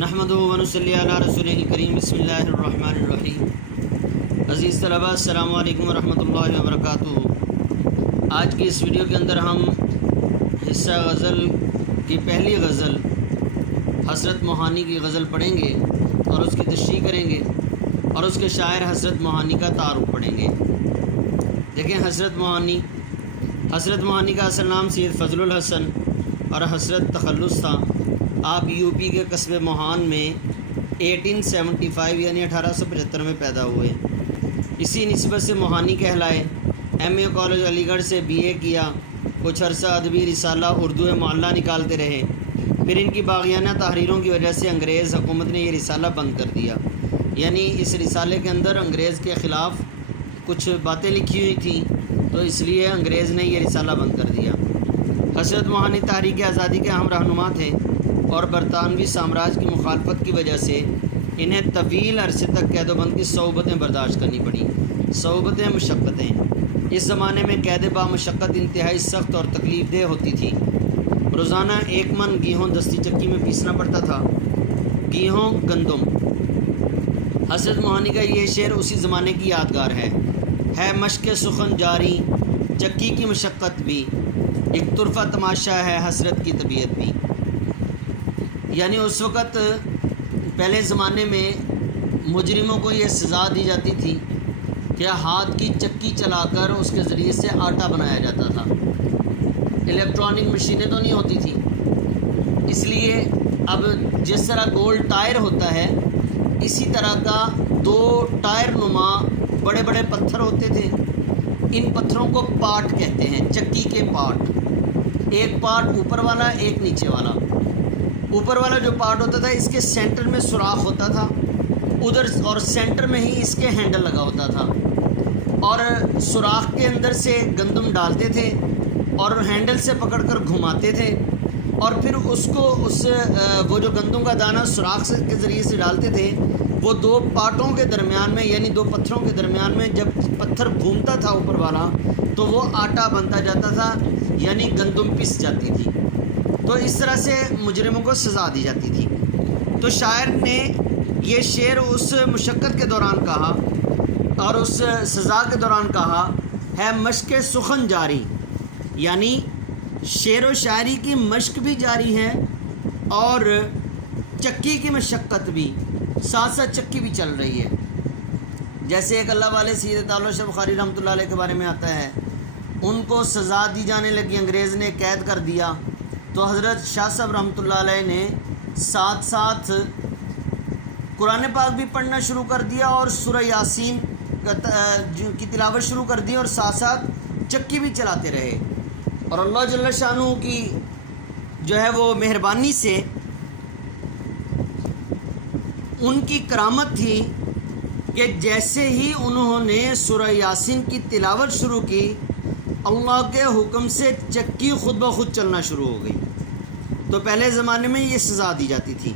نحمدہ و نصلی علی رسولہ الکریم بسم اللہ الرحمن الرحیم۔ عزیز طلبہ السلام علیکم ورحمۃ اللہ وبرکاتہ۔ آج کی اس ویڈیو کے اندر ہم حصہ غزل کی پہلی غزل حضرت موہانی کی غزل پڑھیں گے اور اس کی تشریح کریں گے اور اس کے شاعر حضرت موہانی کا تعارف پڑھیں گے۔ دیکھیں حضرت موہانی کا اصل نام سید فضل الحسن اور حضرت تخلص تھا۔ آپ یو پی کے قصبے موہان میں 1875 یعنی 1875 میں پیدا ہوئے۔ اسی نسبت سے موہانی کہلائے۔ ایم اے کالج علی گڑھ سے بی اے کیا۔ کچھ عرصہ ادبی رسالہ اردو معلّہ نکالتے رہے، پھر ان کی باغیانہ تحریروں کی وجہ سے انگریز حکومت نے یہ رسالہ بند کر دیا۔ یعنی اس رسالے کے اندر انگریز کے خلاف کچھ باتیں لکھی ہوئی تھیں، تو اس لیے انگریز نے یہ رسالہ بند کر دیا۔ حضرت موہانی تحریک آزادی کے اہم رہنما تھے اور برطانوی سامراج کی مخالفت کی وجہ سے انہیں طویل عرصے تک قید و بند کی صعوبتیں برداشت کرنی پڑیں۔ صعوبتیں، مشقتیں۔ اس زمانے میں قید با مشقت انتہائی سخت اور تکلیف دہ ہوتی تھی۔ روزانہ 1 من گیہوں دستی چکی میں پیسنا پڑتا تھا۔ گیہوں، گندم۔ حضرت موہانی کا یہ شعر اسی زمانے کی یادگار ہے مشق سخن جاری، چکی کی مشقت بھی، ایک طرفہ تماشا ہے حسرت کی طبیعت بھی۔ یعنی اس وقت پہلے زمانے میں مجرموں کو یہ سزا دی جاتی تھی کہ ہاتھ کی چکی چلا کر اس کے ذریعے سے آٹا بنایا جاتا تھا۔ الیکٹرانک مشینیں تو نہیں ہوتی تھیں، اس لیے اب جس طرح گول ٹائر ہوتا ہے اسی طرح کا 2 ٹائر نما بڑے بڑے پتھر ہوتے تھے۔ ان پتھروں کو پاٹ کہتے ہیں، چکی کے پاٹ۔ ایک پاٹ اوپر والا، ایک نیچے والا۔ اوپر والا جو پارٹ ہوتا تھا اس کے سینٹر میں سوراخ ہوتا تھا ادھر، اور سینٹر میں ہی اس کے ہینڈل لگا ہوتا تھا، اور سوراخ کے اندر سے گندم ڈالتے تھے اور ہینڈل سے پکڑ کر گھماتے تھے، اور پھر اس کو وہ جو گندم کا دانہ سوراخ کے ذریعے سے ڈالتے تھے، وہ 2 پارٹوں کے درمیان میں یعنی 2 پتھروں کے درمیان میں جب پتھر گھومتا تھا اوپر والا تو وہ آٹا بنتا جاتا تھا، یعنی گندم پس جاتی تھی۔ تو اس طرح سے مجرموں کو سزا دی جاتی تھی۔ تو شاعر نے یہ شعر اس مشقت کے دوران کہا اور اس سزا کے دوران کہا ہے مشق سخن جاری، یعنی شعر و شاعری کی مشق بھی جاری ہے اور چکی کی مشقت بھی، ساتھ ساتھ چکی بھی چل رہی ہے۔ جیسے ایک اللہ والے سید تعالی شاہ بخاری رحمۃ اللہ علیہ کے بارے میں آتا ہے، ان کو سزا دی جانے لگی، انگریز نے قید کر دیا، تو حضرت شاہ صاحب رحمۃ اللہ علیہ نے ساتھ ساتھ قرآن پاک بھی پڑھنا شروع کر دیا اور سورہ یاسین کی تلاوت شروع کر دی، اور ساتھ ساتھ چکی بھی چلاتے رہے۔ اور اللہ جل شانہ کی جو ہے وہ مہربانی سے ان کی کرامت تھی کہ جیسے ہی انہوں نے سورہ یاسین کی تلاوت شروع کی، اللہ کے حکم سے چکی خود بخود چلنا شروع ہو گئی۔ تو پہلے زمانے میں یہ سزا دی جاتی تھی،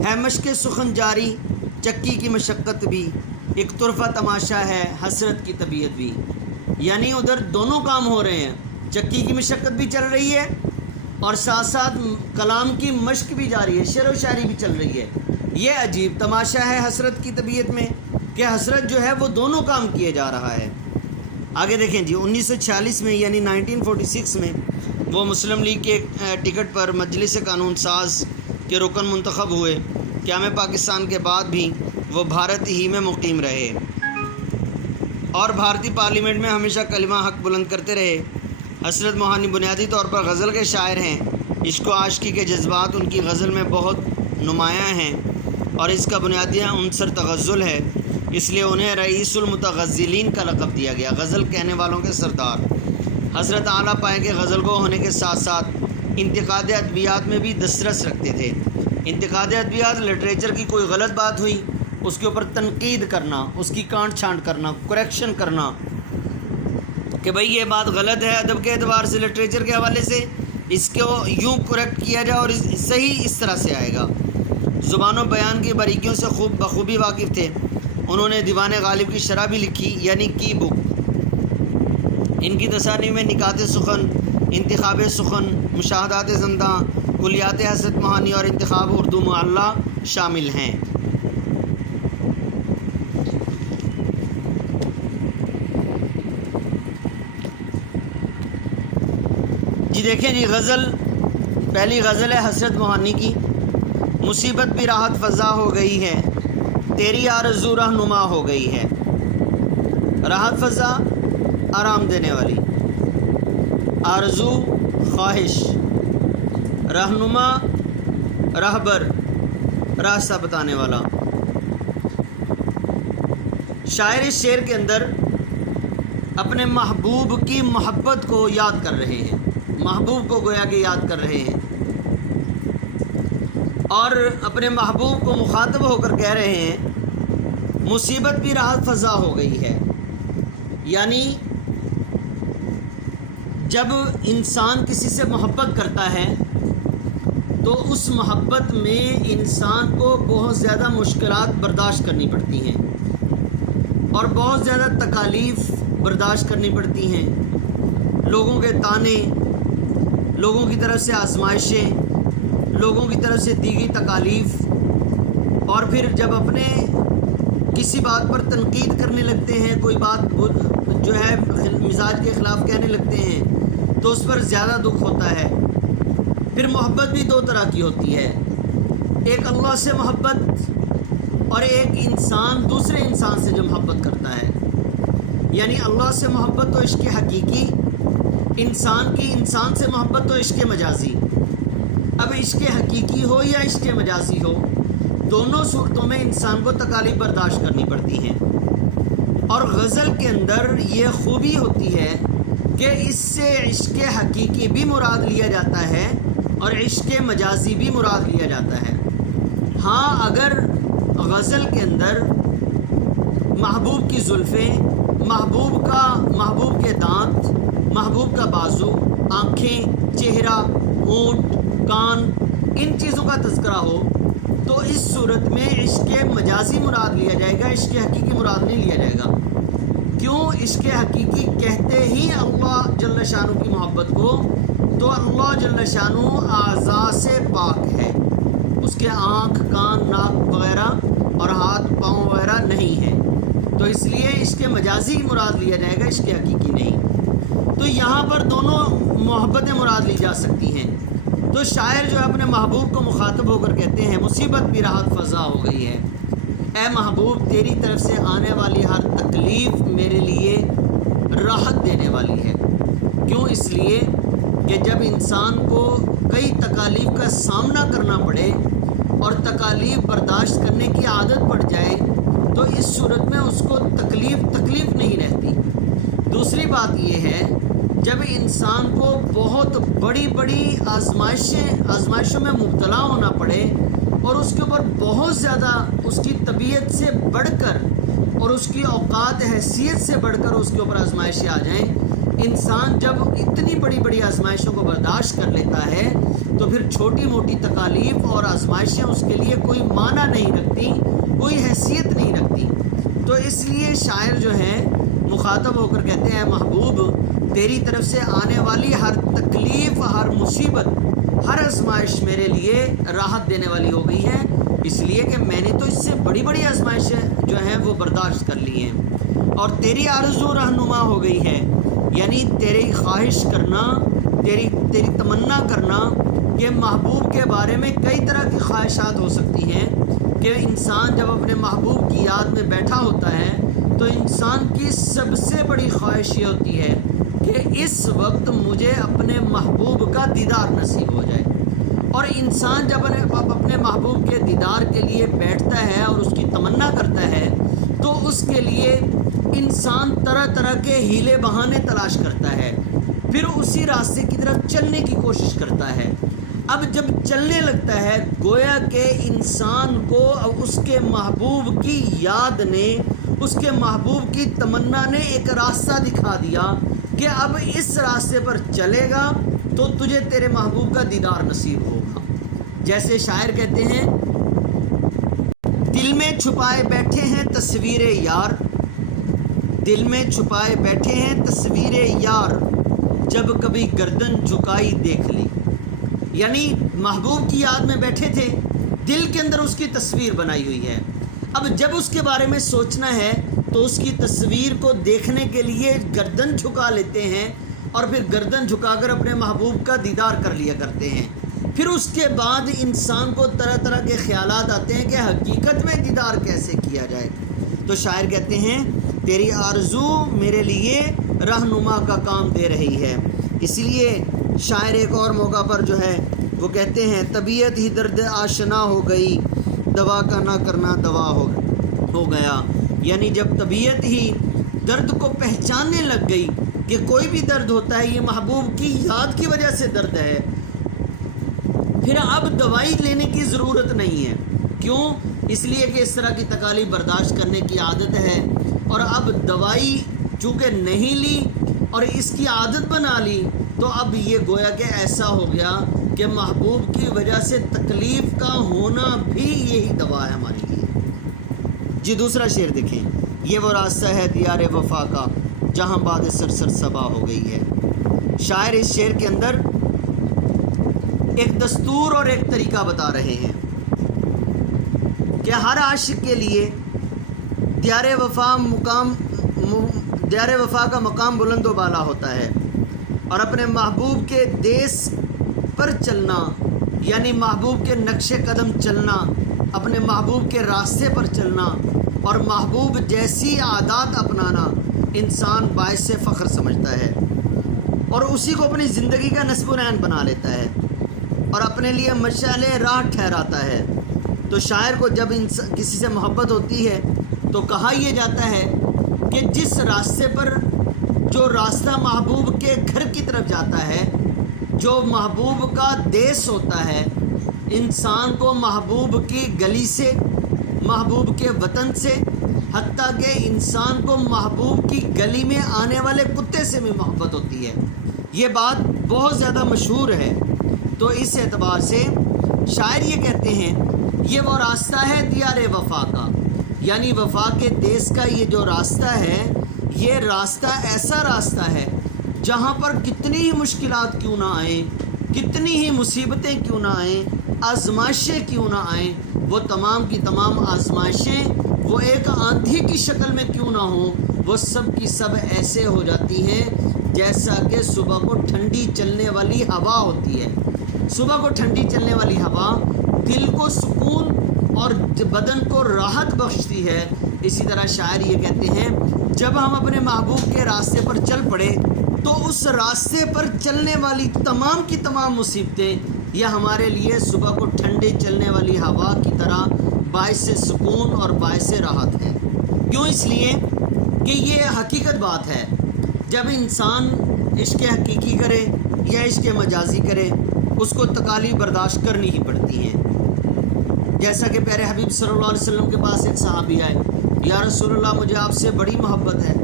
ہے مشق سخن جاری، چکی کی مشقت بھی، ایک طرفہ تماشا ہے حسرت کی طبیعت بھی۔ یعنی ادھر دونوں کام ہو رہے ہیں، چکی کی مشقت بھی چل رہی ہے اور ساتھ ساتھ کلام کی مشق بھی جاری ہے، شعر و شاعری بھی چل رہی ہے۔ یہ عجیب تماشا ہے حسرت کی طبیعت میں کہ حسرت جو ہے وہ دونوں کام کیے جا رہا ہے۔ آگے دیکھیں جی، 1946 میں یعنی 1946 میں وہ مسلم لیگ کے ٹکٹ پر مجلس قانون ساز کے رکن منتخب ہوئے۔ قیام پاکستان کے بعد بھی وہ بھارت ہی میں مقیم رہے اور بھارتی پارلیمنٹ میں ہمیشہ کلمہ حق بلند کرتے رہے۔ حضرت موہانی بنیادی طور پر غزل کے شاعر ہیں۔ عشق و عاشقی کے جذبات ان کی غزل میں بہت نمایاں ہیں اور اس کا بنیادی عنصر تغزل ہے، اس لیے انہیں رئیس المتغزلین کا لقب دیا گیا، غزل کہنے والوں کے سردار۔ حضرت اعلیٰ پائے کے غزل گو ہونے کے ساتھ ساتھ انتقاد ادبیات میں بھی دسترس رکھتے تھے۔ انتقاد ادبیات لٹریچر کی کوئی غلط بات ہوئی اس کے اوپر تنقید کرنا، اس کی کانٹ چھانٹ کرنا، کریکشن کرنا کہ بھئی یہ بات غلط ہے ادب کے اعتبار سے، لٹریچر کے حوالے سے اس کو یوں کریکٹ کیا جائے اور صحیح اس طرح سے آئے گا۔ زبان و بیان کی باریکیوں سے بخوبی واقف تھے۔ انہوں نے دیوان غالب کی شرح بھی لکھی، یعنی کی بک۔ ان کی تصانیف میں نکات سخن، انتخاب سخن، مشاہدات زندہ، کلیات حسرت معانی اور انتخاب اردو معلیٰ شامل ہیں۔ جی دیکھیں جی، غزل، پہلی غزل ہے حسرت معانی کی۔ مصیبت بھی راحت فضا ہو گئی ہے، تیری آرزو رہنما ہو گئی ہے۔ راحت فضا آرام دینے والی، آرزو خواہش، رہنما راہبر راستہ بتانے والا۔ شاعر اس شعر کے اندر اپنے محبوب کی محبت کو یاد کر رہے ہیں، محبوب کو گویا کہ یاد کر رہے ہیں، اور اپنے محبوب کو مخاطب ہو کر کہہ رہے ہیں مصیبت بھی راحت فضا ہو گئی ہے۔ یعنی جب انسان کسی سے محبت کرتا ہے تو اس محبت میں انسان کو بہت زیادہ مشکلات برداشت کرنی پڑتی ہیں اور بہت زیادہ تکالیف برداشت کرنی پڑتی ہیں، لوگوں کے طانے، لوگوں کی طرف سے آزمائشیں، لوگوں کی طرف سے دی گئی تکالیف، اور پھر جب اپنے کسی بات پر تنقید کرنے لگتے ہیں، کوئی بات جو ہے مزاج کے خلاف کہنے لگتے ہیں تو اس پر زیادہ دکھ ہوتا ہے۔ پھر محبت بھی دو طرح کی ہوتی ہے، ایک اللہ سے محبت اور ایک انسان دوسرے انسان سے جو محبت کرتا ہے۔ یعنی اللہ سے محبت تو عشق حقیقی، انسان کی انسان سے محبت تو عشق مجازی۔ اب عشق حقیقی ہو یا عشق مجازی ہو، دونوں صورتوں میں انسان کو تکالیف برداشت کرنی پڑتی ہیں، اور غزل کے اندر یہ خوبی ہوتی ہے کہ اس سے عشق حقیقی بھی مراد لیا جاتا ہے اور عشق مجازی بھی مراد لیا جاتا ہے۔ ہاں، اگر غزل کے اندر محبوب کی زلفیں، محبوب کے دانت، محبوب کا بازو، آنکھیں، چہرہ، ہونٹ، کان، ان چیزوں کا تذکرہ ہو تو اس صورت میں عشق مجازی مراد لیا جائے گا، عشق حقیقی مراد نہیں لیا جائے گا۔ کیوں؟ عشق حقیقی کہتے ہی اللہ جل شانہ کی محبت کو، تو اللہ جل شانہ اعضاء سے پاک ہے، اس کے آنکھ، کان، ناک وغیرہ اور ہاتھ پاؤں وغیرہ نہیں ہیں، تو اس لیے عشق مجازی مراد لیا جائے گا، عشق حقیقی نہیں۔ تو یہاں پر دونوں محبتیں مراد لی جا سکتی ہیں۔ تو شاعر جو ہے اپنے محبوب کو مخاطب ہو کر کہتے ہیں مصیبت بھی راحت فضا ہو گئی ہے، اے محبوب تیری طرف سے آنے والی ہر تکلیف میرے لیے راحت دینے والی ہے۔ کیوں؟ اس لیے کہ جب انسان کو کئی تکالیف کا سامنا کرنا پڑے اور تکالیف برداشت کرنے کی عادت پڑ جائے تو اس صورت میں اس کو تکلیف نہیں رہتی۔ دوسری بات یہ ہے جب انسان کو بہت بڑی آزمائشوں میں مبتلا ہونا پڑے اور اس کے اوپر بہت زیادہ اس کی طبیعت سے بڑھ کر اور اس کی اوقات حیثیت سے بڑھ کر اس کے اوپر آزمائشیں آ جائیں، انسان جب اتنی بڑی آزمائشوں کو برداشت کر لیتا ہے تو پھر چھوٹی موٹی تکالیف اور آزمائشیں اس کے لیے کوئی معنی نہیں رکھتی، کوئی حیثیت نہیں رکھتی۔ تو اس لیے شاعر جو ہے مخاطب ہو کر کہتے ہیں محبوب تیری طرف سے آنے والی ہر تکلیف، ہر مصیبت، ہر آزمائش میرے لیے راحت دینے والی ہو گئی ہے، اس لیے کہ میں نے تو اس سے بڑی آزمائشیں جو ہیں وہ برداشت کر لی ہیں، اور تیری آرزو رہنما ہو گئی ہے۔ یعنی تیری خواہش کرنا، تیری تمنا کرنا، کہ محبوب کے بارے میں کئی طرح کی خواہشات ہو سکتی ہیں کہ انسان جب اپنے محبوب کی یاد میں بیٹھا ہوتا ہے تو انسان کی سب سے بڑی خواہش یہ ہوتی ہے کہ اس وقت مجھے اپنے محبوب کا دیدار نصیب ہو جائے، اور انسان جب اپنے محبوب کے دیدار کے لیے بیٹھتا ہے اور اس کی تمنا کرتا ہے تو اس کے لیے انسان طرح کے ہیلے بہانے تلاش کرتا ہے، پھر اسی راستے کی طرف چلنے کی کوشش کرتا ہے۔ اب جب چلنے لگتا ہے گویا کہ انسان کو اس کے محبوب کی یاد نے، اس کے محبوب کی تمنا نے ایک راستہ دکھا دیا کہ اب اس راستے پر چلے گا تو تجھے تیرے محبوب کا دیدار نصیب ہوگا۔ جیسے شاعر کہتے ہیں دل میں چھپائے بیٹھے ہیں تصویر یار، دل میں چھپائے بیٹھے ہیں تصویر یار، جب کبھی گردن جھکائی دیکھ لی۔ یعنی محبوب کی یاد میں بیٹھے تھے، دل کے اندر اس کی تصویر بنائی ہوئی ہے. اب جب اس کے بارے میں سوچنا ہے تو اس کی تصویر کو دیکھنے کے لیے گردن جھکا لیتے ہیں اور پھر گردن جھکا کر اپنے محبوب کا دیدار کر لیا کرتے ہیں. پھر اس کے بعد انسان کو طرح طرح کے خیالات آتے ہیں کہ حقیقت میں دیدار کیسے کیا جائے. تو شاعر کہتے ہیں تیری آرزو میرے لیے رہنما کا کام دے رہی ہے. اسی لیے شاعر ایک اور موقع پر جو ہے وہ کہتے ہیں طبیعت ہی درد آشنا ہو گئی، دوا کا نہ کرنا دوا ہو گیا. یعنی جب طبیعت ہی درد کو پہچاننے لگ گئی کہ کوئی بھی درد ہوتا ہے یہ محبوب کی یاد کی وجہ سے درد ہے، پھر اب دوائی لینے کی ضرورت نہیں ہے. کیوں؟ اس لیے کہ اس طرح کی تکالیف برداشت کرنے کی عادت ہے، اور اب دوائی چونکہ نہیں لی اور اس کی عادت بنا لی تو اب یہ گویا کہ ایسا ہو گیا کہ محبوب کی وجہ سے تکلیف کا ہونا بھی یہی دوا ہے ہمارے لیے. جی دوسرا شعر دیکھیں، یہ وہ راستہ ہے دیار وفا کا جہاں باد سرسر صبا ہو گئی ہے. شاعر اس شعر کے اندر ایک دستور اور ایک طریقہ بتا رہے ہیں کہ ہر عاشق کے لیے دیار وفا کا مقام بلند و بالا ہوتا ہے، اور اپنے محبوب کے دیس پر چلنا یعنی محبوب کے نقش قدم چلنا، اپنے محبوب کے راستے پر چلنا اور محبوب جیسی عادات اپنانا انسان باعث فخر سمجھتا ہے اور اسی کو اپنی زندگی کا نصب العین بنا لیتا ہے اور اپنے لیے مشعل راہ ٹھہراتا ہے. تو شاعر کو جب کسی سے محبت ہوتی ہے تو کہا یہ جاتا ہے کہ جس راستے پر جو راستہ محبوب کے گھر کی طرف جاتا ہے، جو محبوب کا دیس ہوتا ہے، انسان کو محبوب کی گلی سے، محبوب کے وطن سے، حتیٰ کہ انسان کو محبوب کی گلی میں آنے والے کتے سے بھی محبت ہوتی ہے. یہ بات بہت زیادہ مشہور ہے. تو اس اعتبار سے شاعر یہ کہتے ہیں یہ وہ راستہ ہے دیار وفا کا، یعنی وفا کے دیس کا یہ جو راستہ ہے، یہ راستہ ایسا راستہ ہے جہاں پر کتنی ہی مشکلات کیوں نہ آئیں، کتنی ہی مصیبتیں کیوں نہ آئیں، آزمائشیں کیوں نہ آئیں، وہ تمام کی تمام آزمائشیں وہ ایک آندھی کی شکل میں کیوں نہ ہوں، وہ سب کی سب ایسے ہو جاتی ہیں جیسا کہ صبح کو ٹھنڈی چلنے والی ہوا ہوتی ہے. صبح کو ٹھنڈی چلنے والی ہوا دل کو سکون اور بدن کو راحت بخشتی ہے. اسی طرح شاعر یہ کہتے ہیں جب ہم اپنے محبوب کے راستے پر چل پڑے تو اس راستے پر چلنے والی تمام کی تمام مصیبتیں یہ ہمارے لیے صبح کو ٹھنڈے چلنے والی ہوا کی طرح باعث سکون اور باعث راحت ہے. کیوں؟ اس لیے کہ یہ حقیقت بات ہے. جب انسان عشق حقیقی کرے یا عشق مجازی کرے اس کو تکالیف برداشت کرنی ہی پڑتی ہیں. جیسا کہ پیارے حبیب صلی اللہ علیہ وسلم کے پاس ایک صحابی آئے، یا رسول اللہ مجھے آپ سے بڑی محبت ہے.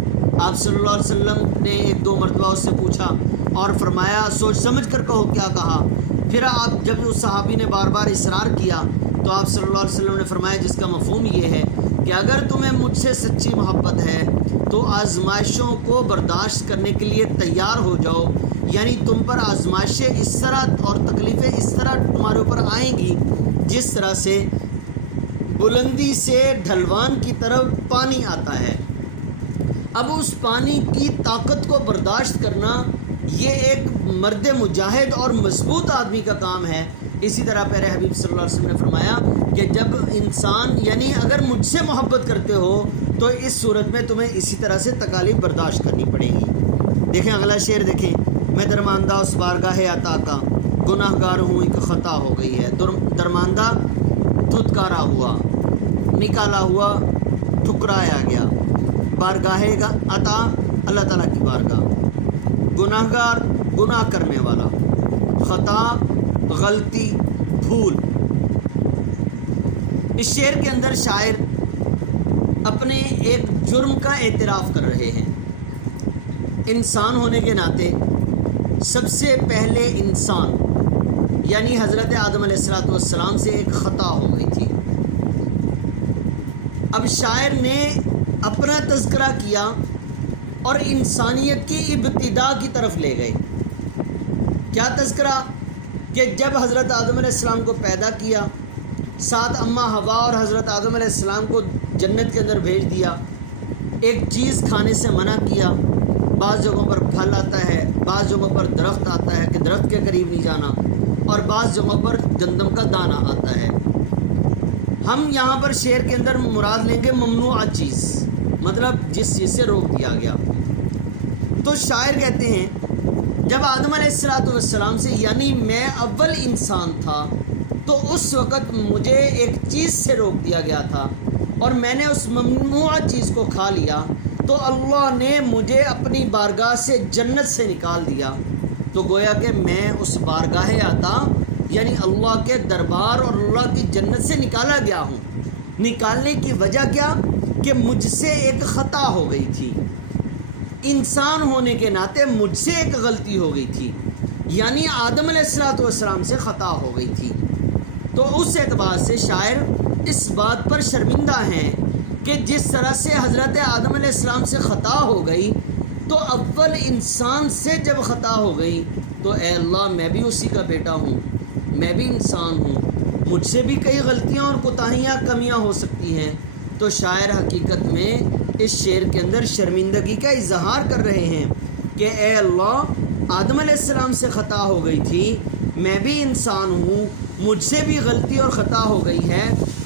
آپ صلی اللہ علیہ وسلم نے ایک دو مرتبہ اس سے پوچھا اور فرمایا سوچ سمجھ کر کہو کیا کہا. پھر آپ جب اس صحابی نے بار بار اصرار کیا تو آپ صلی اللہ علیہ وسلم نے فرمایا جس کا مفہوم یہ ہے کہ اگر تمہیں مجھ سے سچی محبت ہے تو آزمائشوں کو برداشت کرنے کے لیے تیار ہو جاؤ. یعنی تم پر آزمائشیں اس طرح اور تکلیفیں اس طرح تمہارے اوپر آئیں گی جس طرح سے بلندی سے ڈھلوان کی طرف پانی آتا ہے. اب اس پانی کی طاقت کو برداشت کرنا یہ ایک مرد مجاہد اور مضبوط آدمی کا کام ہے. اسی طرح پیارے حبیب صلی اللہ علیہ وسلم نے فرمایا کہ جب انسان یعنی اگر مجھ سے محبت کرتے ہو تو اس صورت میں تمہیں اسی طرح سے تکالیف برداشت کرنی پڑے گی. دیکھیں اگلا شعر دیکھیں، میں درماندہ اس بارگاہ عطا کا گناہ گار ہوں ایک خطا ہو گئی ہے. درماندہ دھتکارا ہوا، نکالا ہوا، ٹھکرایا گیا. بارگاہ عطا اللہ تعالیٰ کی بارگاہ، گناہ گار گناہ کرنے والا، خطا غلطی بھول. اس شعر کے اندر شاعر اپنے ایک جرم کا اعتراف کر رہے ہیں. انسان ہونے کے ناطے سب سے پہلے انسان یعنی حضرت آدم علیہ السلام سے ایک خطا ہو گئی تھی. اب شاعر نے اپنا تذکرہ کیا اور انسانیت کی ابتدا کی طرف لے گئے. کیا تذکرہ؟ کہ جب حضرت آدم علیہ السلام کو پیدا کیا، ساتھ اماں حوا اور حضرت آدم علیہ السلام کو جنت کے اندر بھیج دیا، ایک چیز کھانے سے منع کیا، بعض جگہوں پر پھل آتا ہے، بعض جگہوں پر درخت آتا ہے کہ درخت کے قریب نہیں جانا، اور بعض جگہوں پر گندم کا دانہ آتا ہے۔ ہم یہاں پر شعر کے اندر مراد لیں گے ممنوعہ چیز، مطلب جس چیز سے روک دیا گیا۔ تو شاعر کہتے ہیں جب آدم علیہ السلام سے یعنی میں اول انسان تھا تو اس وقت مجھے ایک چیز سے روک دیا گیا تھا اور میں نے اس ممنوعہ چیز کو کھا لیا، تو اللہ نے مجھے اپنی بارگاہ سے جنت سے نکال دیا۔ تو گویا کہ میں اس بارگاہ عطا یعنی اللہ کے دربار اور اللہ کی جنت سے نکالا گیا ہوں۔ نکالنے کی وجہ کیا؟ کہ مجھ سے ایک خطا ہو گئی تھی، انسان ہونے کے ناطے مجھ سے ایک غلطی ہو گئی تھی، یعنی آدم علیہ السلام سے خطا ہو گئی تھی۔ تو اس اعتبار سے شاعر اس بات پر شرمندہ ہیں کہ جس طرح سے حضرت آدم علیہ السلام سے خطا ہو گئی تو اول انسان سے جب خطا ہو گئی تو اے اللہ میں بھی اسی کا بیٹا ہوں، میں بھی انسان ہوں، مجھ سے بھی کئی غلطیاں اور کوتاہیاں کمیاں ہو سکتی ہیں۔ تو شاعر حقیقت میں اس شعر کے اندر شرمندگی کا اظہار کر رہے ہیں کہ اے اللہ آدم علیہ السلام سے خطا ہو گئی تھی، میں بھی انسان ہوں، مجھ سے بھی غلطی اور خطا ہو گئی ہے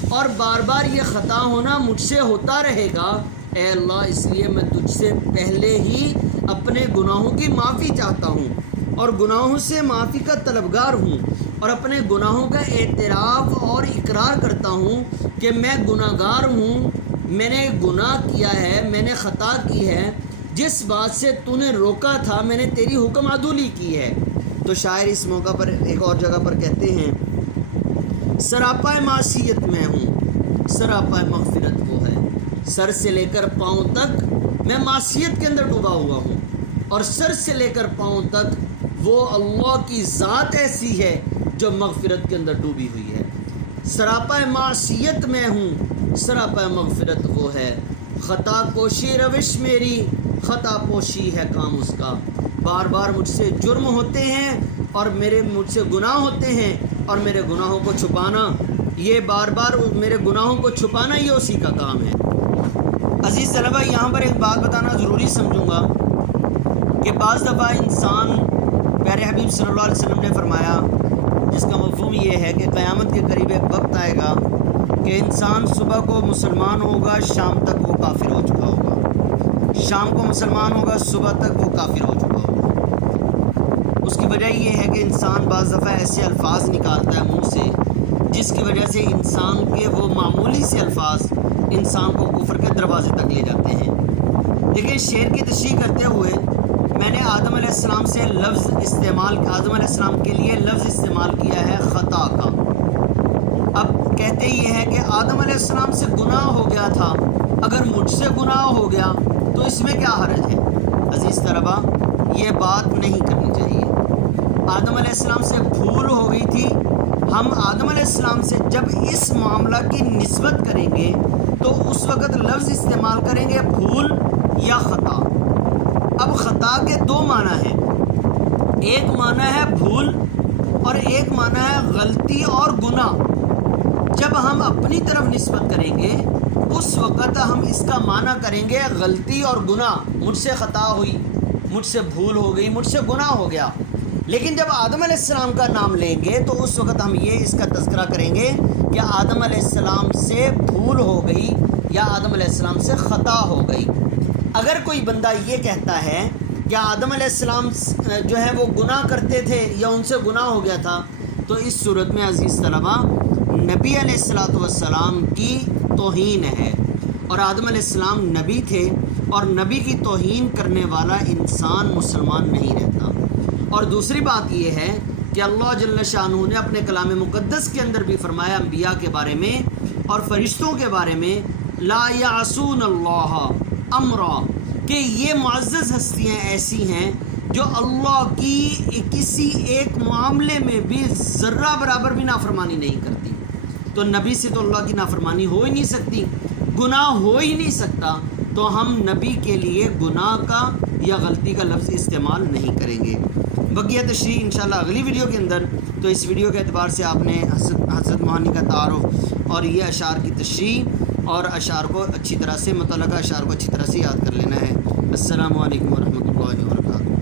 اور بار بار یہ خطا ہونا مجھ سے ہوتا رہے گا۔ اے اللہ اس لیے میں تجھ سے پہلے ہی اپنے گناہوں کی معافی چاہتا ہوں اور گناہوں سے معافی کا طلبگار ہوں اور اپنے گناہوں کا اعتراف اور اقرار کرتا ہوں کہ میں گناہ گار ہوں، میں نے گناہ کیا ہے، میں نے خطا کی ہے، جس بات سے تو نے روکا تھا میں نے تیری حکم عدولی کی ہے۔ تو شاعر اس موقع پر ایک اور جگہ پر کہتے ہیں سراپا معصیت میں ہوں، سراپا مغفرت وہ ہے، سر سے لے کر پاؤں تک میں معصیت کے اندر ڈوبا ہوا ہوں اور سر سے لے کر پاؤں تک وہ اللہ کی ذات ایسی ہے جو مغفرت کے اندر ڈوبی ہوئی ہے۔ سراپا معصیت میں ہوں، سراپا مغفرت وہ ہے، خطا کوشی روش میری، خطا پوشی ہے کام اس کا، بار بار مجھ سے جرم ہوتے ہیں اور مجھ سے گناہ ہوتے ہیں اور میرے گناہوں کو چھپانا، یہ بار بار میرے گناہوں کو چھپانا یہ اسی کا کام ہے۔ عزیز طلبہ یہاں پر ایک بات بتانا ضروری سمجھوں گا کہ بعض دفعہ انسان، پیارے حبیب صلی اللہ علیہ وسلم نے فرمایا جس کا مفہوم یہ ہے کہ قیامت کے قریب ایک وقت آئے گا کہ انسان صبح کو مسلمان ہوگا، شام تک وہ کافر ہو چکا ہوگا، شام کو مسلمان ہوگا، صبح تک وہ کافر ہو چکا ہوگا۔ اس کی وجہ یہ ہے کہ انسان بعض دفعہ ایسے الفاظ نکالتا ہے منہ سے جس کی وجہ سے انسان کے وہ معمولی سے الفاظ انسان کو کفر کے دروازے تک لے جاتے ہیں۔ لیکن شعر کی تشریح کرتے ہوئے میں نے آدم علیہ السلام سے آدم علیہ السلام کے لیے لفظ استعمال کیا ہے خطا کا۔ اب کہتے یہ ہے کہ آدم علیہ السلام سے گناہ ہو گیا تھا، اگر مجھ سے گناہ ہو گیا تو اس میں کیا حرج ہے؟ عزیز طلبہ یہ بات نہیں کرنی چاہیے۔ آدم علیہ السلام سے بھول ہو گئی تھی، ہم آدم علیہ السلام سے جب اس معاملہ کی نسبت کریں گے تو اس وقت لفظ استعمال کریں گے بھول یا خطا۔ اب خطا کے دو معنی ہیں، ایک معنی ہے بھول اور ایک معنی ہے غلطی اور گناہ۔ جب ہم اپنی طرف نسبت کریں گے اس وقت ہم اس کا معنی کریں گے غلطی اور گناہ، مجھ سے خطا ہوئی، مجھ سے بھول ہو گئی، مجھ سے گناہ ہو گیا۔ لیکن جب آدم علیہ السلام کا نام لیں گے تو اس وقت ہم یہ اس کا تذکرہ کریں گے کہ آدم علیہ السلام سے بھول ہو گئی یا آدم علیہ السلام سے خطا ہو گئی۔ اگر کوئی بندہ یہ کہتا ہے کہ آدم علیہ السلام جو ہے وہ گناہ کرتے تھے یا ان سے گناہ ہو گیا تھا، تو اس صورت میں عزیز طلبہ نبی علیہ السلام کی توہین ہے، اور آدم علیہ السلام نبی تھے اور نبی کی توہین کرنے والا انسان مسلمان نہیں رہتا۔ اور دوسری بات یہ ہے کہ اللہ جل شانہ نے اپنے کلام مقدس کے اندر بھی فرمایا انبیاء کے بارے میں اور فرشتوں کے بارے میں لا یعصون اللہ امرا، کہ یہ معزز ہستیاں ایسی ہیں جو اللہ کی کسی ایک معاملے میں بھی ذرہ برابر بھی نافرمانی نہیں کرتی۔ تو نبی سے تو اللہ کی نافرمانی ہو ہی نہیں سکتی، گناہ ہو ہی نہیں سکتا، تو ہم نبی کے لیے گناہ کا یا غلطی کا لفظ استعمال نہیں کریں گے۔ بقیہ تشریح انشاءاللہ اگلی ویڈیو کے اندر تو اس ویڈیو کے اعتبار سے آپ نے حضرت موہانی کا تعارف اور یہ اشعار کی تشریح اور اشعار کو اچھی طرح سے متعلقہ اشعار کو اچھی طرح سے یاد کر لینا ہے۔ السلام علیکم ورحمۃ اللہ وبرکاتہ۔